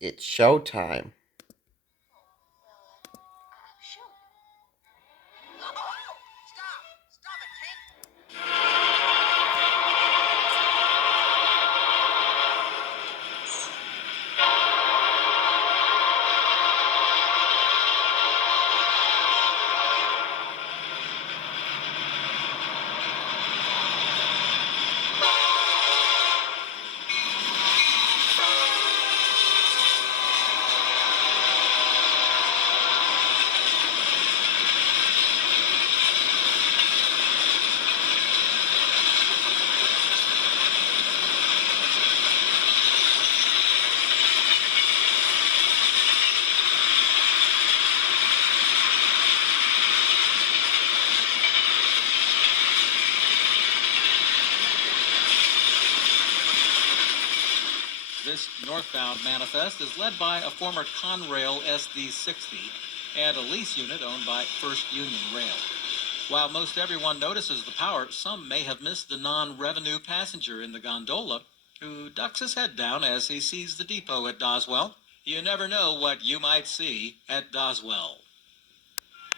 It's showtime. This northbound manifest is led by a former Conrail SD60 and a lease unit owned by First Union Rail. While most everyone notices the power, some may have missed the non-revenue passenger in the gondola who ducks his head down as he sees the depot at Doswell. You never know what you might see at Doswell.